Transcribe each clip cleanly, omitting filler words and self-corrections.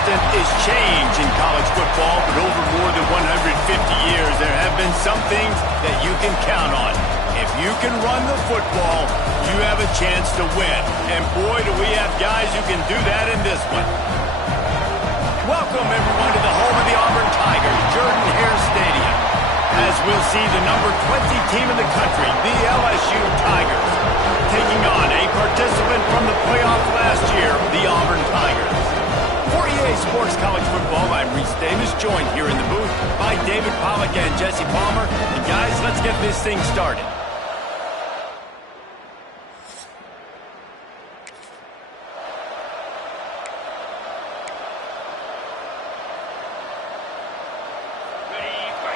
constant is change in college football, but over more than 150 years, there have been some things that you can count on. If you can run the football, you have a chance to win. And boy, do we have guys who can do that in this one. Welcome, everyone, to the home of the Auburn Tigers, Jordan-Hare Stadium, as we'll see the number 20 team in the country, the LSU Tigers, taking on a participant from the playoff last year, the Auburn Tigers. For EA Sports College Football, I'm Reese Davis, joined here in the booth by David Pollack and Jesse Palmer. And guys, let's get this thing started.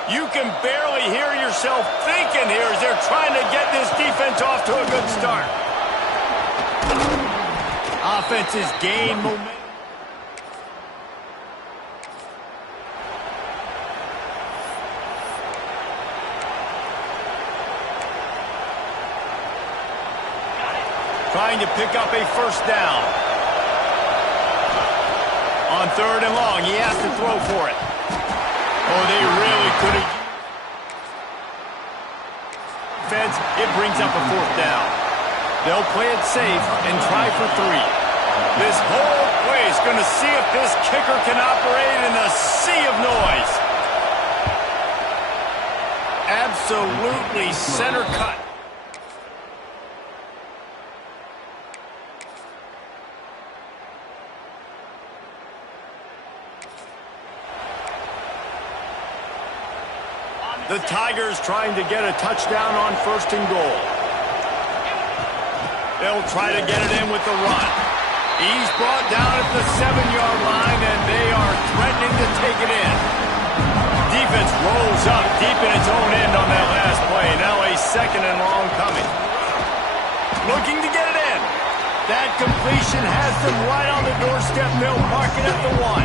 You can barely hear yourself thinking here as they're trying to get this defense off to a good start. Offenses gain momentum. Trying to pick up a first down. On 3rd and long, he has to throw for it. Oh, they really could have. Defense, it brings up a 4th down. They'll play it safe and try for 3. This whole place going to see if this kicker can operate in a sea of noise. Absolutely center cut. The Tigers trying to get a touchdown on 1st and goal. They'll try to get it in with the run. He's brought down at the 7-yard line, and they are threatening to take it in. Defense rolls up deep in its own end on that last play. Now a 2nd and long coming. Looking to get it in. That completion has them right on the doorstep. They'll park it at the 1.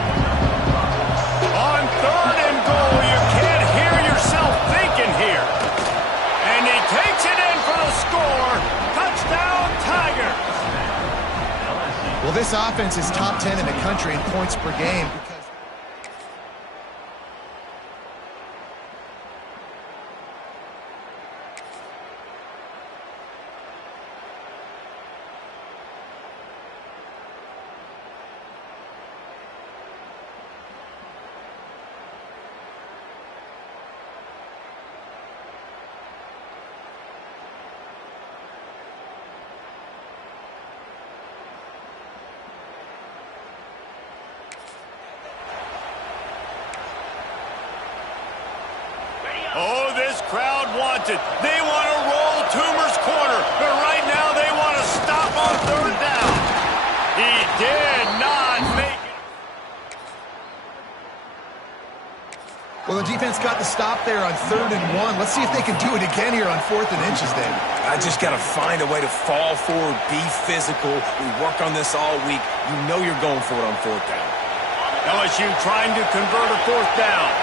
On 3rd and goal, you can't hear yourself thinking here. And he takes it in for the score. Touchdown, Tigers. Well, this offense is top 10 in the country in points per game. Oh, this crowd wants it. They want to roll Toomer's corner, but right now they want to stop on 3rd down. He did not make it. Well, the defense got the stop there on 3rd and 1. Let's see if they can do it again here on 4th and inches, David. I just got to find a way to fall forward, be physical. We work on this all week. You know you're going for it on 4th down. LSU trying to convert a 4th down.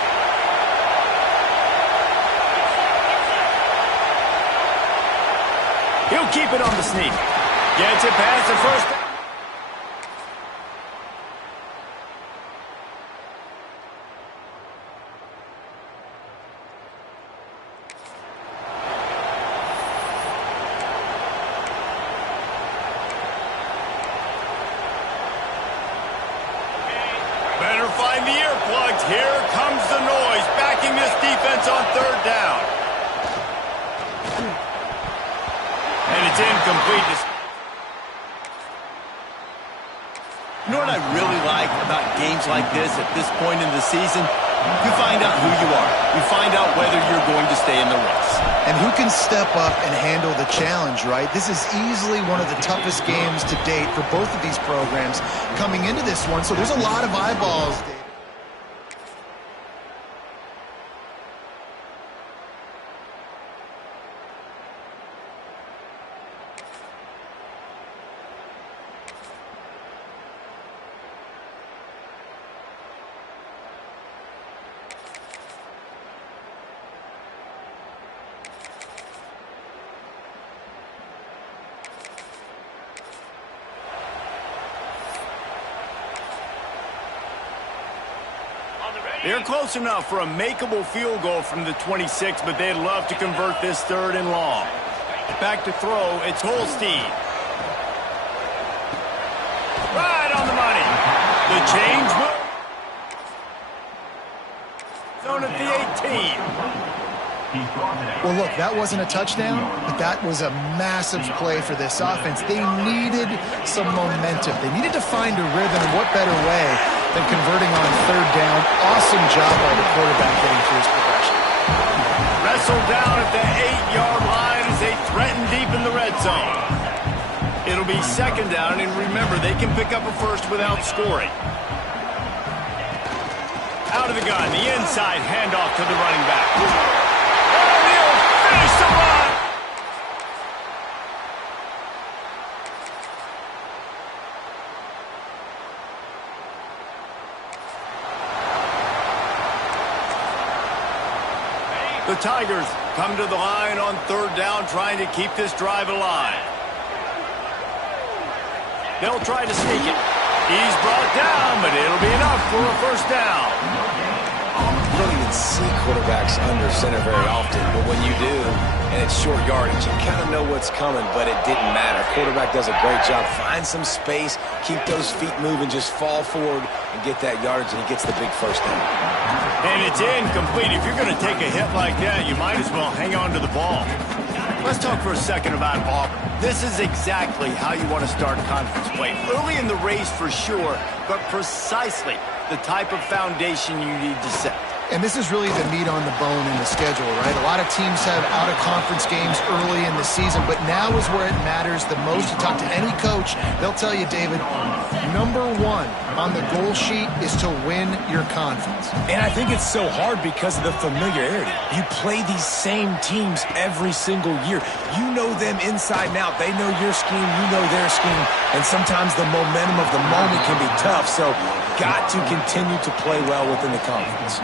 He'll keep it on the sneak. Gets it past the 1st. Better find the earplugs. Here comes the noise, backing this defense on 3rd down. And it's incomplete. You know what I really like about games like this at this point in the season? You find out who you are. You find out whether you're going to stay in the race. And who can step up and handle the challenge, right? This is easily one of the toughest games to date for both of these programs coming into this one. So there's a lot of eyeballs, Dave. They're close enough for a makeable field goal from the 26, but they'd love to convert this 3rd and long. Back to throw, it's Holstein. Right on the money. The change will... Zone at the 18. Well, look, that wasn't a touchdown, but that was a massive play for this offense. They needed some momentum. They needed to find a rhythm, and what better way than converting on 3rd down. Awesome job by the quarterback getting through his progression. Wrestled down at the 8-yard line as they threaten deep in the red zone. It'll be 2nd down, and remember, they can pick up a first without scoring. Out of the gun, the inside handoff to the running back. Finish the run! The Tigers come to the line on 3rd down, trying to keep this drive alive. They'll try to sneak it. He's brought down, but it'll be enough for a first down. You don't even see quarterbacks under center very often, but when you do, and it's short yardage, you kind of know what's coming, but it didn't matter. Quarterback does a great job. Find some space, keep those feet moving, just fall forward and get that yardage, and he gets the big first down. And it's incomplete. If you're going to take a hit like that, you might as well hang on to the ball. Let's talk for a second about Auburn. This is exactly how you want to start conference play. Early in the race for sure, but precisely the type of foundation you need to set. And this is really the meat on the bone in the schedule, right? A lot of teams have out-of-conference games early in the season, but now is where it matters the most. You talk to any coach, they'll tell you, David, number 1 on the goal sheet is to win your conference. And I think it's so hard because of the familiarity. You play these same teams every single year. You know them inside and out. They know your scheme, you know their scheme, and sometimes the momentum of the moment can be tough, so got to continue to play well within the conference.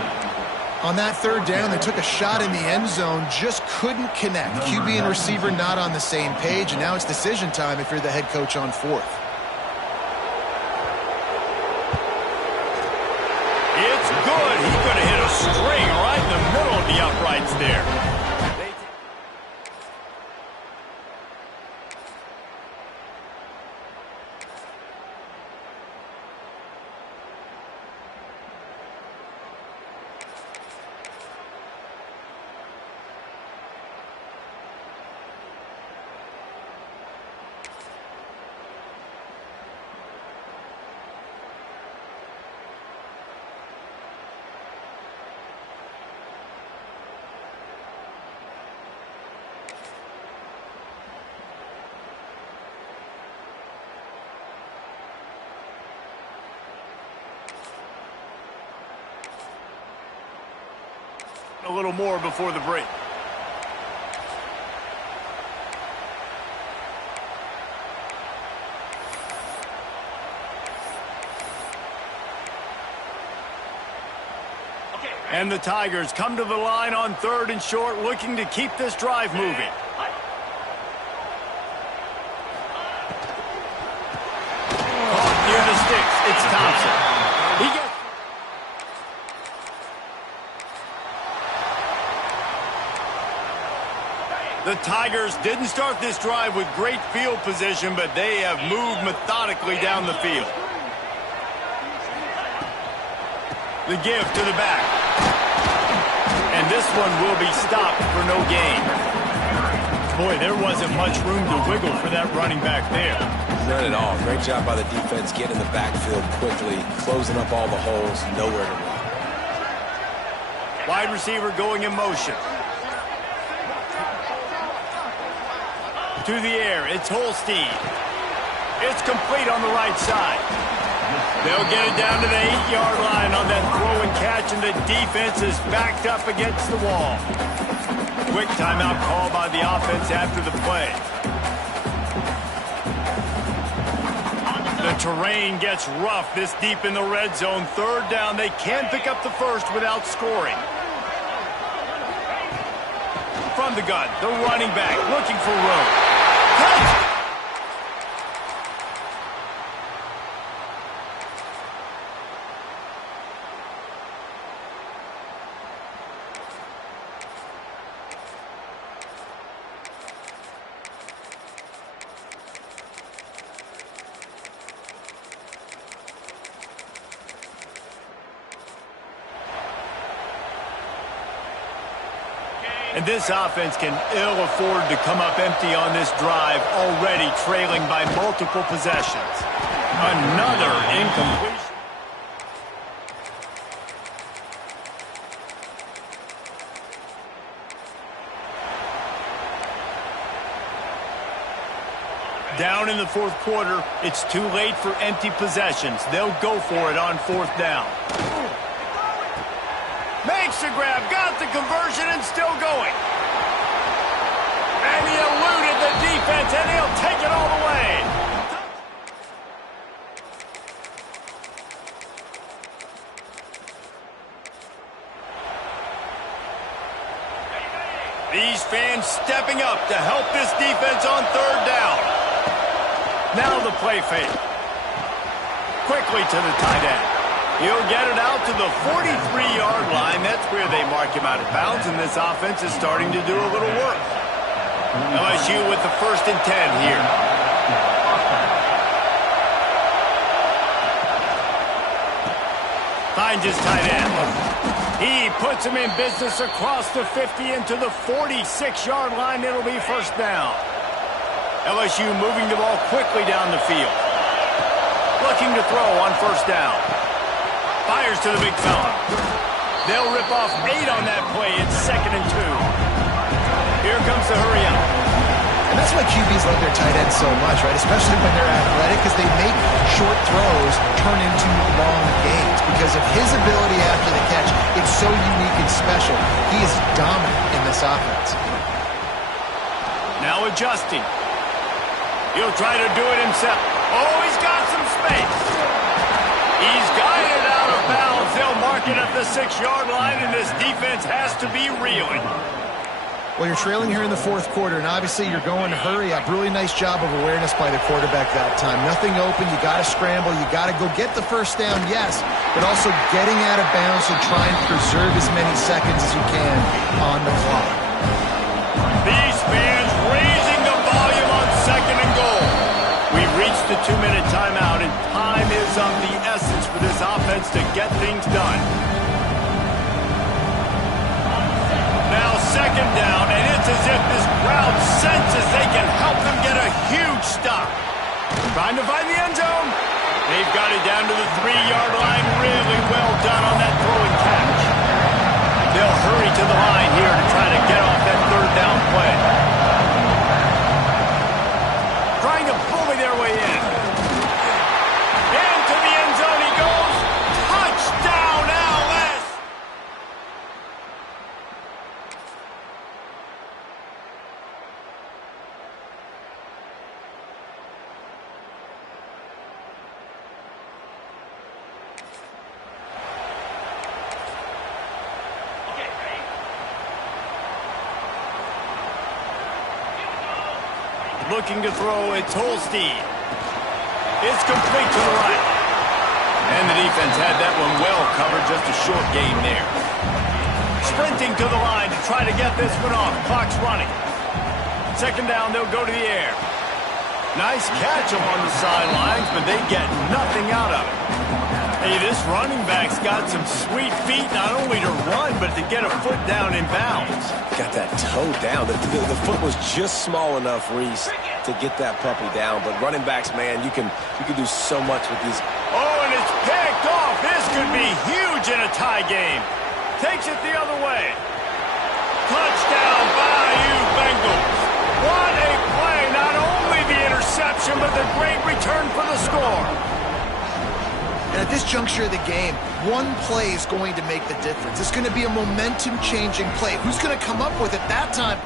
On that 3rd down, they took a shot in the end zone, just couldn't connect. QB and receiver not on the same page, and now it's decision time if you're the head coach on 4th. It's good. He could have hit a string right in the middle of the uprights there. A little more before the break. And the Tigers come to the line on 3rd and short, looking to keep this drive moving. Caught near the sticks. It's Thompson. He gets... The Tigers didn't start this drive with great field position, but they have moved methodically down the field. The give to the back. And this one will be stopped for no gain. Boy, there wasn't much room to wiggle for that running back there. None at all. Great job by the defense getting in the backfield quickly, closing up all the holes, nowhere to run. Wide receiver going in motion. To the air, it's Holstein. It's complete on the right side. They'll get it down to the 8-yard line on that throw and catch, and the defense is backed up against the wall. Quick timeout call by the offense after the play. The terrain gets rough this deep in the red zone. 3rd down, they can pick up the first without scoring. From the gun, the running back looking for room. Touch! And this offense can ill afford to come up empty on this drive, already trailing by multiple possessions. Another incompletion. Down in the fourth quarter, it's too late for empty possessions. They'll go for it on fourth down. Makes the grab, got the conversion, and still going. And he eluded the defense, and he'll take it all the way. These fans stepping up to help this defense on third down. Now the play fake. Quickly to the tight end. He'll get it out to the 43-yard line. That's where they mark him out of bounds, and this offense is starting to do a little work. LSU with the 1st and 10 here. Finds his tight end. He puts him in business across the 50 into the 46-yard line. It'll be 1st down. LSU moving the ball quickly down the field. Looking to throw on 1st down. Fires to the big fella. They'll rip off 8 on that play. It's 2nd and 2. Here comes the hurry up. And that's why QBs love their tight ends so much, right? Especially when they're athletic, because they make short throws turn into long gains. Because of his ability after the catch, it's so unique and special. He is dominant in this offense. Now adjusting. He'll try to do it himself. Oh, he's got some space. He's got it out of bounds. They'll mark it at the 6-yard line, and this defense has to be reeling. Well, you're trailing here in the fourth quarter, and obviously you're going to hurry up. Really nice job of awareness by the quarterback that time. Nothing open. You got to scramble. You got to go get the 1st down, yes, but also getting out of bounds to try and preserve as many seconds as you can on the clock. These fans raising the volume on 2nd and goal. We've reached the 2-minute timeout, and time is of the essence for this offense to get things done. Now 2nd down, and it's as if this crowd senses they can help them get a huge stop. Trying to find the end zone. They've got it down to the 3-yard line. Really well done on that throw and catch. They'll hurry to the line here to try to get off that 3rd down play. Trying to bully their way in. Into the end zone he goes. Touchdown, LS! Looking to throw, it's Holstein. It's complete to the right. And the defense had that one well covered, just a short gain there. Sprinting to the line to try to get this one off. Clock's running. 2nd down, they'll go to the air. Nice catch along the sidelines, but they get nothing out of it. Hey, this running back's got some sweet feet, not only to run, but to get a foot down in bounds. Got that toe down. The foot was just small enough, Reese, to get that puppy down. But running backs, man, you can do so much with these. Oh, and it's picked off. This could be huge in a tie game. Takes it the other way. Touchdown, Bayou Bengals. What a play. Not only the interception, but the great return for the score. And at this juncture of the game, one play is going to make the difference. It's going to be a momentum-changing play. Who's going to come up with it that time?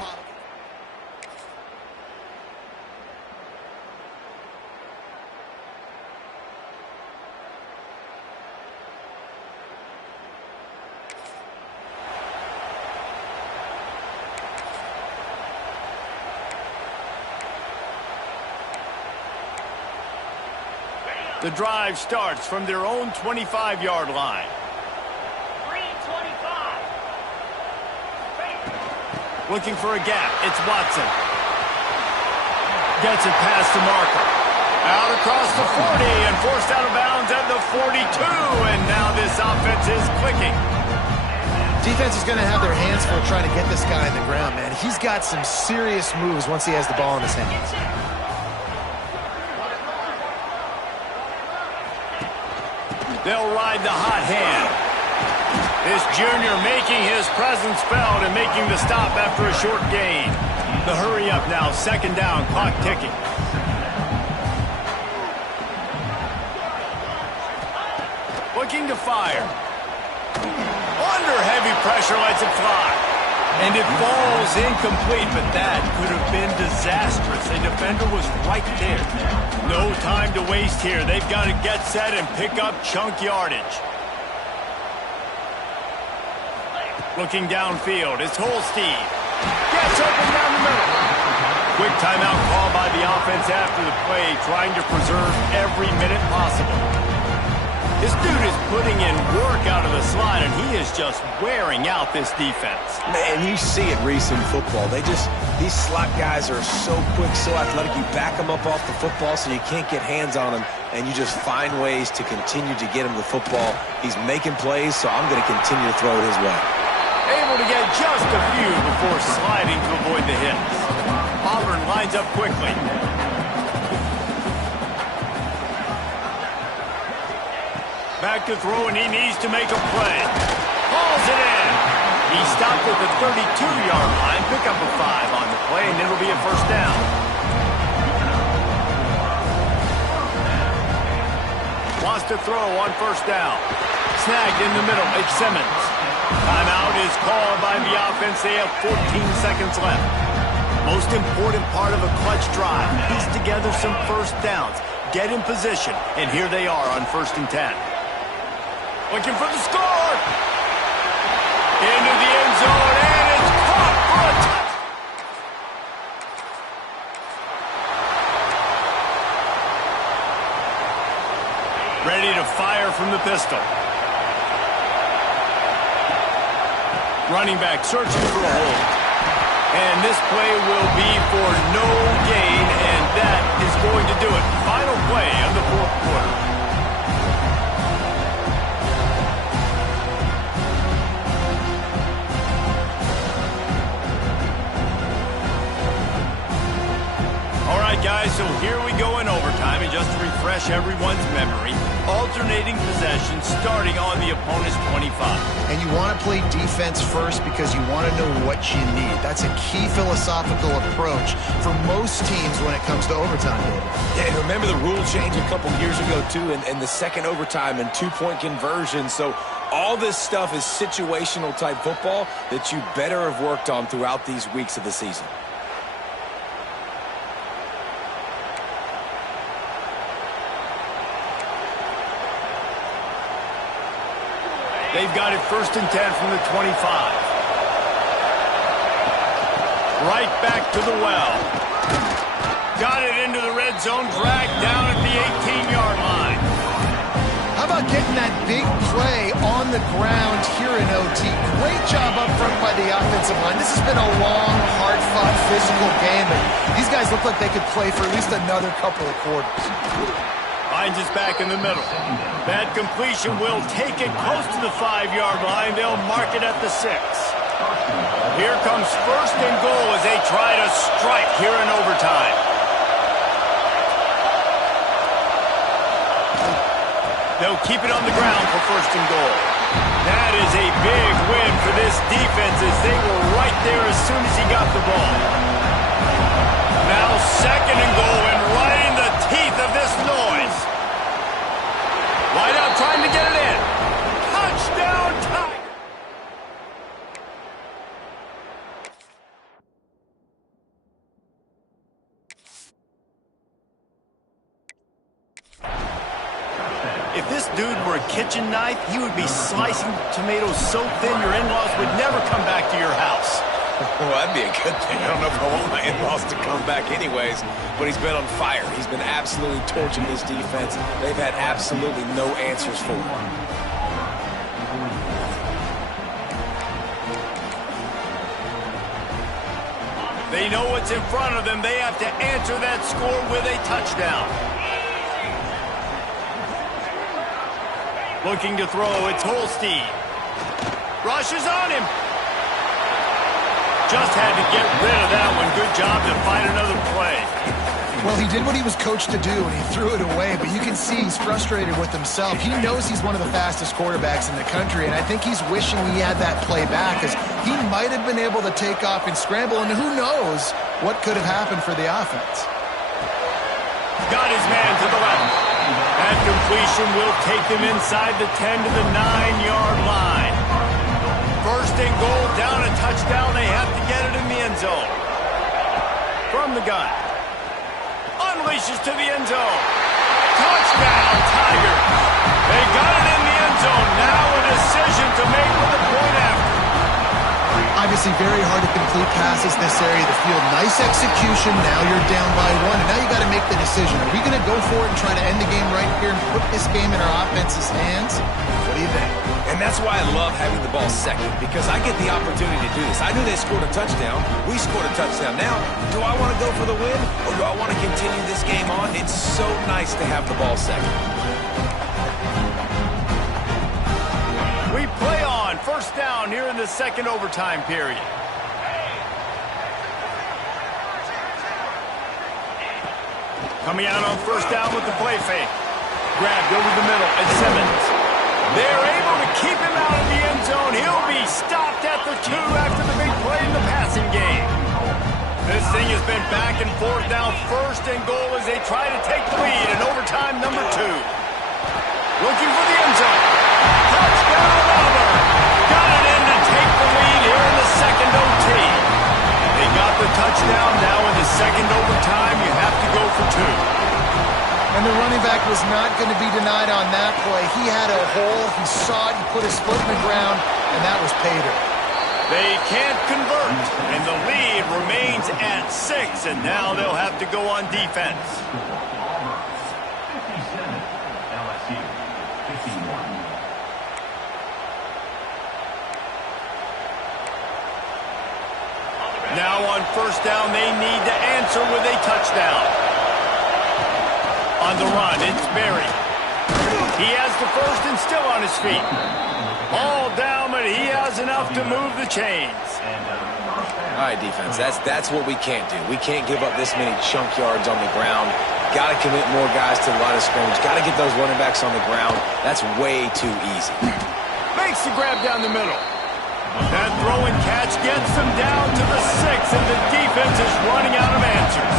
The drive starts from their own 25-yard line. 3:25. Looking for a gap. It's Watson. Gets it past the marker. Out across the 40 and forced out of bounds at the 42. And now this offense is clicking. Defense is going to have their hands full trying to get this guy on the ground, man. He's got some serious moves once he has the ball in his hands. They'll ride the hot hand. This junior making his presence felt and making the stop after a short gain. The hurry up now, second down, clock ticking. Looking to fire. Under heavy pressure, lets it fly. And it falls incomplete, but that could have been disastrous. A defender was right there. No time to waste here. They've got to get set and pick up chunk yardage. Looking downfield, it's Holstein. Gets open down the middle. Quick timeout call by the offense after the play, trying to preserve every minute possible. This dude is putting in work out of the slot, and he is just wearing out this defense. Man, you see it, Reese, in football. These slot guys are so quick, so athletic. You back them up off the football so you can't get hands on them, and you just find ways to continue to get him the football. He's making plays, so I'm going to continue to throw it his way. Able to get just a few before sliding to avoid the hits. Auburn lines up quickly. Back to throw, and he needs to make a play. Hauls it in. He stopped at the 32-yard line. Pick up a 5 on the play, and it'll be a first down. Wants to throw on first down. Snagged in the middle. It's Simmons. Timeout is called by the offense. They have 14 seconds left. Most important part of a clutch drive. Piece together some first downs. Get in position. And here they are on 1st and 10. Looking for the score. Into the end zone, and it's caught for a touch. Ready to fire from the pistol. Running back searching for a hold. And this play will be for no gain, and that is going to do it. Final play of the 4th quarter. All right, guys, so here we go in overtime, and just to refresh everyone's memory, alternating possession starting on the opponent's 25. And you want to play defense first because you want to know what you need. That's a key philosophical approach for most teams when it comes to overtime, David. Yeah, and remember the rule change a couple years ago, too, and the second overtime and 2-point conversion. So all this stuff is situational type football that you better have worked on throughout these weeks of the season. They've got it 1st and 10 from the 25. Right back to the well. Got it into the red zone, dragged down at the 18-yard line. How about getting that big play on the ground here in OT? Great job up front by the offensive line. This has been a long, hard-fought, physical game, but these guys look like they could play for at least another couple of quarters. Finds us back in the middle. That completion will take it close to the 5-yard line. They'll mark it at the 6. Here comes 1st and goal as they try to strike here in overtime. They'll keep it on the ground for 1st and goal. That is a big win for this defense as they were right there as soon as he got the ball. Now 2nd and goal, and right in the teeth of this noise. Wide out trying to get it in. Touchdown Tiger! If this dude were a kitchen knife, he would be slicing tomatoes so thin your in-laws would never come back to your house. Well, that'd be a good thing. I don't know if I want my in-laws to come back anyways, but he's been on fire. He's been absolutely torching this defense. They've had absolutely no answers for him. They know what's in front of them. They have to answer that score with a touchdown. Looking to throw, it's Holstein. Rushes on him. Just had to get rid of that one. Good job to find another play. Well, he did what he was coached to do, and he threw it away, but you can see he's frustrated with himself. He knows he's one of the fastest quarterbacks in the country, and I think he's wishing he had that play back, because he might have been able to take off and scramble, and who knows what could have happened for the offense. Got his man to the left. That completion will take them inside the 10 to the 9-yard line. First and goal, down a touchdown. They have to get it in the end zone. From the gun. Unleashes to the end zone. Touchdown, Tigers. They got it in the end zone. Now a decision to make with the point after. Obviously very hard to complete passes this area of the field. Nice execution. Now you're down by one, and now you got to make the decision. Are we going to go for it and try to end the game right here and put this game in our offense's hands? What do you think? And that's why I love having the ball second, because I get the opportunity to do this. I knew they scored a touchdown. We scored a touchdown. Now, do I want to go for the win, or do I want to continue this game on? It's so nice to have the ball second. We play on first down here in the second overtime period. Coming out on first down with the play fake. Grabbed over the middle at Simmons. They're able to keep him out of the end zone. He'll be stopped at the 2 after the big play in the passing game. This thing has been back and forth now. First and goal as they try to take the lead in overtime number 2. Looking for the end zone. Touchdown, Auburn. Got it in to take the lead here in the second OT. They got the touchdown. Now in the second overtime, you have to go for 2. And the running back was not going to be denied on that play. He had a hole. He saw it. He put his foot in the ground, and that was pay dirt. They can't convert, and the lead remains at 6, and now they'll have to go on defense. LSU 51. Now on first down, they need to answer with a touchdown. On the run, it's Berry. He has the first and still on his feet. All down, but he has enough to move the chains. All right, defense, that's what we can't do. We can't give up this many chunk yards on the ground. Got to commit more guys to the line of scrimmage. Got to get those running backs on the ground. That's way too easy. Makes the grab down the middle. That throw and catch gets them down to the 6, and the defense is running out of answers.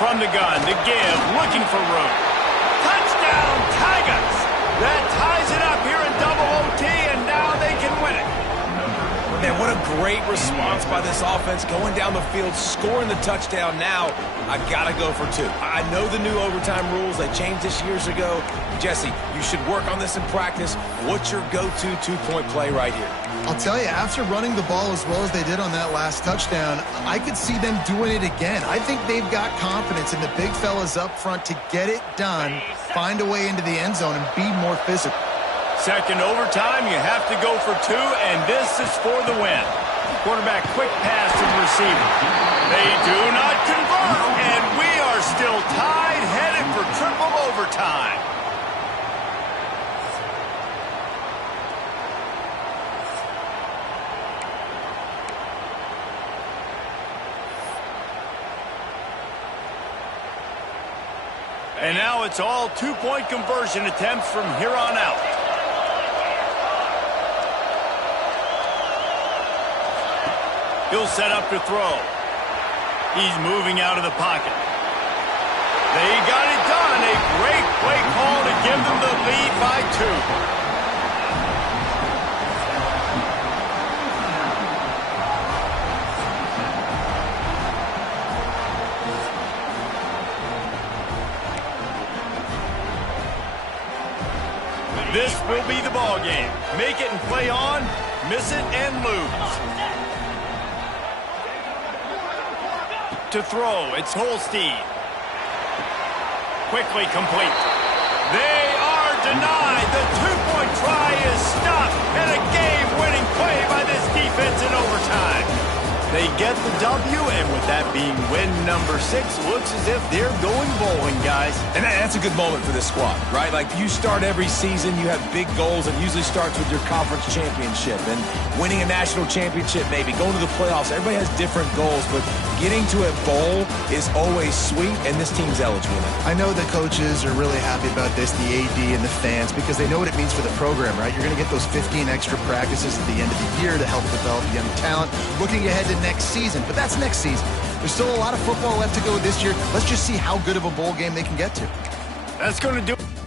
From the gun, the give, looking for room. Touchdown, Tigers! That ties it up here in double OT, and now they can win it. Man, what a great response by this offense, going down the field, scoring the touchdown. Now, I got to go for 2. I know the new overtime rules. They changed this years ago. Jesse, you should work on this in practice. What's your go-to 2-point play right here? I'll tell you, after running the ball as well as they did on that last touchdown, I could see them doing it again. I think they've got confidence in the big fellas up front to get it done, find a way into the end zone, and be more physical. Second overtime, you have to go for 2, and this is for the win. Quarterback quick pass to the receiver. They do not convert, and we are still tied, headed for triple overtime. And now it's all 2-point conversion attempts from here on out. He'll set up to throw. He's moving out of the pocket. They got it done. A great play call to give them the lead by 2. This will be the ball game. Make it and play on, miss it and lose. To throw, it's Holstein. Quickly complete. They are denied. The 2-point try is stopped, and a game-winning play by this defense in overtime. They get the W, and with that Being win number 6 looks as if they're going bowling, guys. And that's a good moment for this squad, right? Like, you start every season, you have big goals, and usually starts with your conference championship and winning a national championship, maybe going to the playoffs. Everybody has different goals, but getting to a bowl is always sweet, and this team's eligible. I know the coaches are really happy about this, the AD and the fans, because they know what it means for the program, right? You're going to get those 15 extra practices at the end of the year to help develop young talent, looking ahead to next season. But that's next season. There's still a lot of football left to go this year. Let's just see how good of a bowl game they can get to. That's going to do it.